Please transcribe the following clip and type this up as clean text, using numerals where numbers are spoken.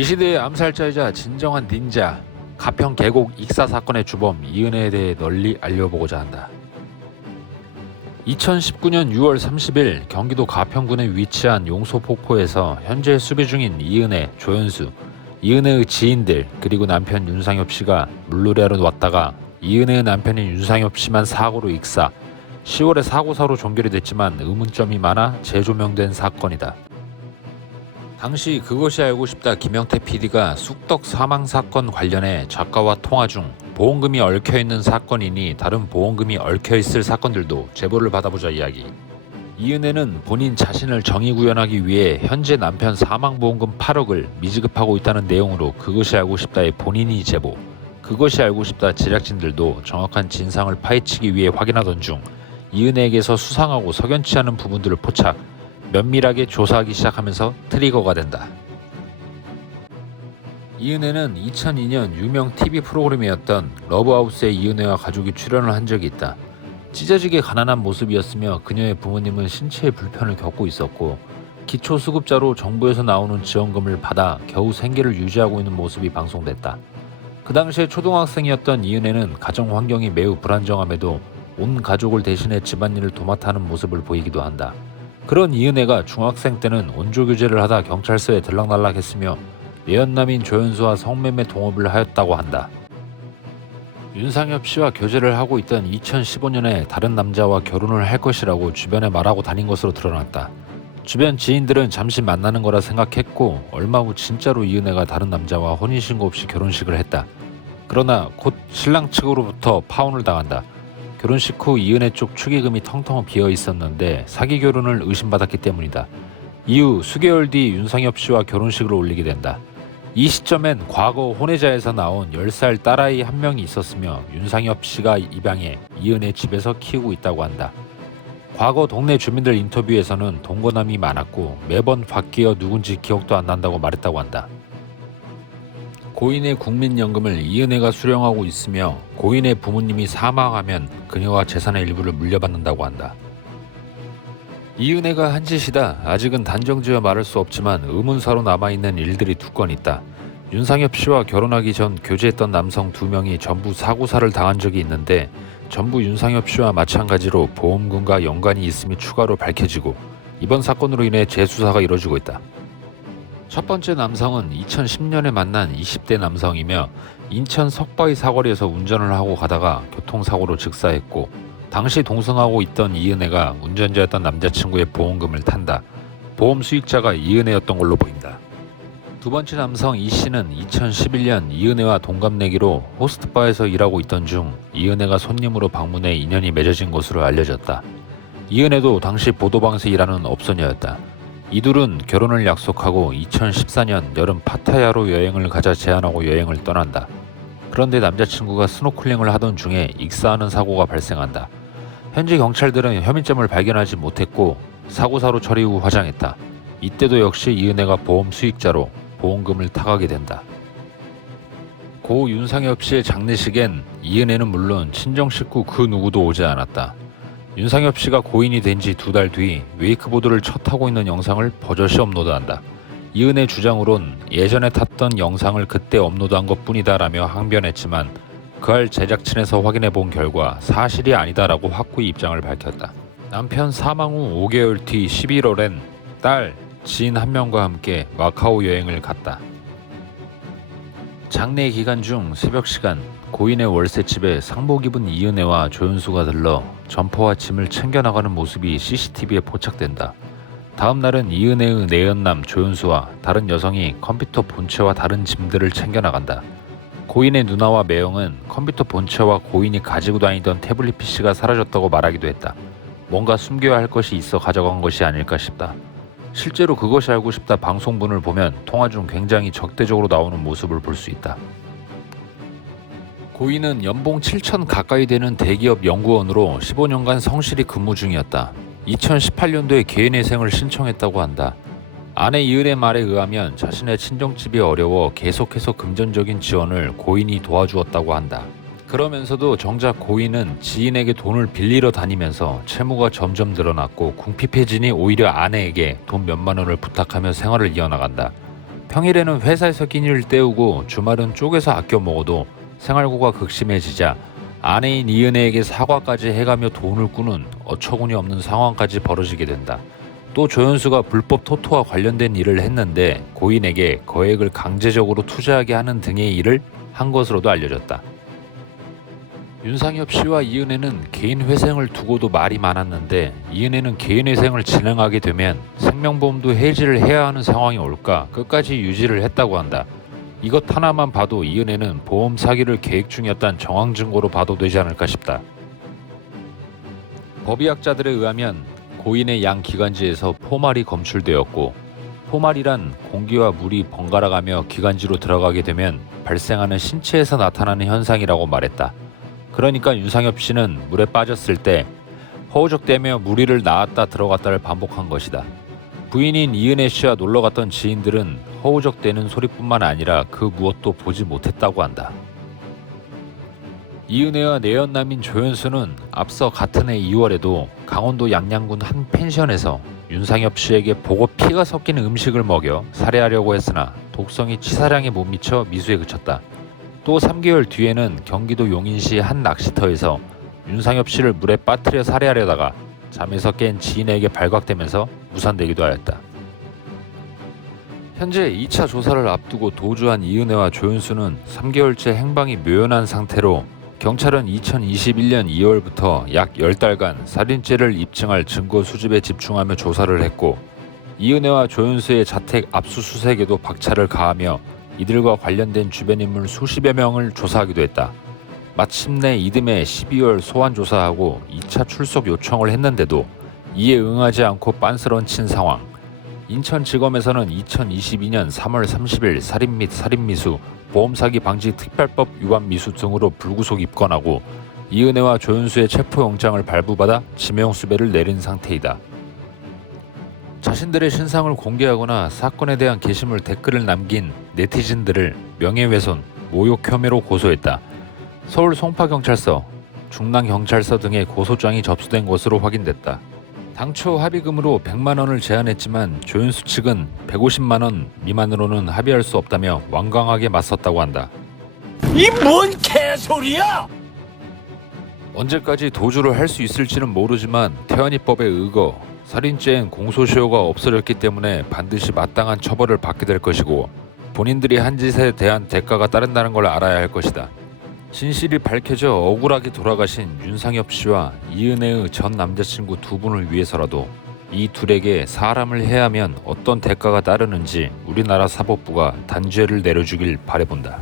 이 시대의 암살자이자 진정한 닌자, 가평 계곡 익사 사건의 주범 이은혜에 대해 널리 알려보고자 한다. 2019년 6월 30일 경기도 가평군에 위치한 용소폭포에서 현재 수비 중인 이은혜, 조연수, 이은혜의 지인들 그리고 남편 윤상엽 씨가 물놀이하러 왔다가 이은혜의 남편인 윤상엽 씨만 사고로 익사, 10월에 사고사로 종결이 됐지만 의문점이 많아 재조명된 사건이다. 당시 그것이 알고 싶다 김영태 PD가 쑥떡 사망 사건 관련해 작가와 통화 중 보험금이 얽혀있는 사건이니 다른 보험금이 얽혀있을 사건들도 제보를 받아보자 이야기. 이은혜는 본인 자신을 정의구현하기 위해 현재 남편 사망보험금 8억을 미지급하고 있다는 내용으로 그것이 알고 싶다의 본인이 제보, 그것이 알고 싶다 제작진들도 정확한 진상을 파헤치기 위해 확인하던 중 이은혜에게서 수상하고 석연치 않은 부분들을 포착, 면밀하게 조사하기 시작하면서 트리거가 된다. 이은혜는 2002년 유명 TV 프로그램이었던 러브하우스에 이은혜와 가족이 출연을 한 적이 있다. 찢어지게 가난한 모습이었으며 그녀의 부모님은 신체의 불편을 겪고 있었고 기초수급자로 정부에서 나오는 지원금을 받아 겨우 생계를 유지하고 있는 모습이 방송됐다. 그 당시에 초등학생이었던 이은혜는 가정 환경이 매우 불안정함에도 온 가족을 대신해 집안일을 도맡아 하는 모습을 보이기도 한다. 그런 이은혜가 중학생 때는 원조교제를 하다 경찰서에 들락날락했으며 내연남인 조연수와 성매매 동업을 하였다고 한다. 윤상엽 씨와 교제를 하고 있던 2015년에 다른 남자와 결혼을 할 것이라고 주변에 말하고 다닌 것으로 드러났다. 주변 지인들은 잠시 만나는 거라 생각했고 얼마 후 진짜로 이은혜가 다른 남자와 혼인신고 없이 결혼식을 했다. 그러나 곧 신랑 측으로부터 파혼을 당한다. 결혼식 후 이은혜 쪽 축의금이 텅텅 비어 있었는데 사기 결혼을 의심받았기 때문이다. 이후 수개월 뒤 윤상엽 씨와 결혼식을 올리게 된다. 이 시점엔 과거 혼외자에서 나온 10살 딸아이 한 명이 있었으며 윤상엽 씨가 입양해 이은혜 집에서 키우고 있다고 한다. 과거 동네 주민들 인터뷰에서는 동거남이 많았고 매번 바뀌어 누군지 기억도 안 난다고 말했다고 한다. 고인의 국민연금을 이은혜가 수령하고 있으며 고인의 부모님이 사망하면 그녀가 재산의 일부를 물려받는다고 한다. 이은혜가 한 짓이다. 아직은 단정지어 말할 수 없지만 의문사로 남아있는 일들이 두 건 있다. 윤상엽 씨와 결혼하기 전 교제했던 남성 2명이 전부 사고사를 당한 적이 있는데 전부 윤상엽 씨와 마찬가지로 보험금과 연관이 있음이 추가로 밝혀지고 이번 사건으로 인해 재수사가 이뤄지고 있다. 첫 번째 남성은 2010년에 만난 20대 남성이며 인천 석바위 사거리에서 운전을 하고 가다가 교통사고로 즉사했고 당시 동승하고 있던 이은혜가 운전자였던 남자친구의 보험금을 탄다. 보험 수익자가 이은혜였던 걸로 보인다. 두 번째 남성 이 씨는 2011년 이은혜와 동갑내기로 호스트바에서 일하고 있던 중 이은혜가 손님으로 방문해 인연이 맺어진 것으로 알려졌다. 이은혜도 당시 보도방에서 일하는 업소녀였다. 이 둘은 결혼을 약속하고 2014년 여름 파타야로 여행을 가자 제안하고 여행을 떠난다. 그런데 남자친구가 스노클링을 하던 중에 익사하는 사고가 발생한다. 현지 경찰들은 혐의점을 발견하지 못했고 사고사로 처리 후 화장했다. 이때도 역시 이은혜가 보험 수익자로 보험금을 타가게 된다. 고 윤상엽 씨의 장례식엔 이은혜는 물론 친정 식구 그 누구도 오지 않았다. 윤상엽 씨가 고인이 된 지 2달 뒤 웨이크보드를 첫 타고 있는 영상을 버젓이 업로드한다. 이은혜 주장으론 예전에 탔던 영상을 그때 업로드한 것뿐이다라며 항변했지만 그할 제작진에서 확인해 본 결과 사실이 아니다라고 확고히 입장을 밝혔다. 남편 사망 후 5개월 뒤 11월엔 딸, 지인 한 명과 함께 마카오 여행을 갔다. 장례 기간 중 새벽 시간 고인의 월세집에 상복 입은 이은혜와 조연수가 들러 점퍼와 짐을 챙겨나가는 모습이 CCTV에 포착된다. 다음 날은 이은혜의 내연남 조연수와 다른 여성이 컴퓨터 본체와 다른 짐들을 챙겨나간다. 고인의 누나와 매형은 컴퓨터 본체와 고인이 가지고 다니던 태블릿 PC가 사라졌다고 말하기도 했다. 뭔가 숨겨야 할 것이 있어 가져간 것이 아닐까 싶다. 실제로 그것이 알고 싶다 방송분을 보면 통화 중 굉장히 적대적으로 나오는 모습을 볼 수 있다. 고인은 연봉 7천 가까이 되는 대기업 연구원으로 15년간 성실히 근무 중이었다. 2018년도에 개인회생을 신청했다고 한다. 아내 이은의 말에 의하면 자신의 친정집이 어려워 계속해서 금전적인 지원을 고인이 도와주었다고 한다. 그러면서도 정작 고인은 지인에게 돈을 빌리러 다니면서 채무가 점점 늘어났고 궁핍해지니 오히려 아내에게 돈 몇만 원을 부탁하며 생활을 이어나간다. 평일에는 회사에서 낀 일을 때우고 주말은 쪼개서 아껴 먹어도 생활고가 극심해지자 아내인 이은혜에게 사과까지 해가며 돈을 꾸는 어처구니 없는 상황까지 벌어지게 된다. 또 조연수가 불법 토토와 관련된 일을 했는데 고인에게 거액을 강제적으로 투자하게 하는 등의 일을 한 것으로도 알려졌다. 윤상엽 씨와 이은혜는 개인 회생을 두고도 말이 많았는데 이은혜는 개인 회생을 진행하게 되면 생명보험도 해지를 해야 하는 상황이 올까 끝까지 유지를 했다고 한다. 이것 하나만 봐도 이은혜는 보험 사기를 계획 중이었다는 정황 증거로 봐도 되지 않을까 싶다. 법의학자들에 의하면 고인의 양 기관지에서 포말이 검출되었고, 포말이란 공기와 물이 번갈아가며 기관지로 들어가게 되면 발생하는 신체에서 나타나는 현상이라고 말했다. 그러니까 윤상엽 씨는 물에 빠졌을 때 허우적대며 무리를 나왔다 들어갔다를 반복한 것이다. 부인인 이은혜 씨와 놀러갔던 지인들은 허우적대는 소리뿐만 아니라 그 무엇도 보지 못했다고 한다. 이은혜와 내연남인 조연수는 앞서 같은 해 2월에도 강원도 양양군 한 펜션에서 윤상엽 씨에게 보고 피가 섞인 음식을 먹여 살해하려고 했으나 독성이 치사량에 못 미쳐 미수에 그쳤다. 또 3개월 뒤에는 경기도 용인시 한 낚시터에서 윤상엽 씨를 물에 빠뜨려 살해하려다가 잠에서 깬 지인에게 발각되면서 무산되기도 하였다. 현재 2차 조사를 앞두고 도주한 이은혜와 조연수는 3개월째 행방이 묘연한 상태로 경찰은 2021년 2월부터 약 10달간 살인죄를 입증할 증거 수집에 집중하며 조사를 했고, 이은혜와 조연수의 자택 압수수색에도 박차를 가하며 이들과 관련된 주변 인물 수십여 명을 조사하기도 했다. 마침내 이듬해 12월 소환 조사하고 2차 출석 요청을 했는데도 이에 응하지 않고 빤스런 친 상황. 인천지검에서는 2022년 3월 30일 살인 및 살인미수, 보험사기 방지 특별법 위반 미수 등으로 불구속 입건하고 이은혜와 조연수의 체포영장을 발부받아 지명수배를 내린 상태이다. 자신들의 신상을 공개하거나 사건에 대한 게시물 댓글을 남긴 네티즌들을 명예훼손, 모욕 혐의로 고소했다. 서울 송파경찰서, 중랑경찰서 등의 고소장이 접수된 것으로 확인됐다. 당초 합의금으로 100만 원을 제안했지만 조연수 측은 150만 원 미만으로는 합의할 수 없다며 완강하게 맞섰다고 한다. 이 뭔 개소리야! 언제까지 도주를 할 수 있을지는 모르지만 태완이법에 의거 살인죄엔 공소시효가 없어졌기 때문에 반드시 마땅한 처벌을 받게 될 것이고 본인들이 한 짓에 대한 대가가 따른다는 걸 알아야 할 것이다. 진실이 밝혀져 억울하게 돌아가신 윤상엽 씨와 이은혜의 전 남자친구 두 분을 위해서라도 이 둘에게 사람을 해하면 어떤 대가가 따르는지 우리나라 사법부가 단죄를 내려주길 바라본다.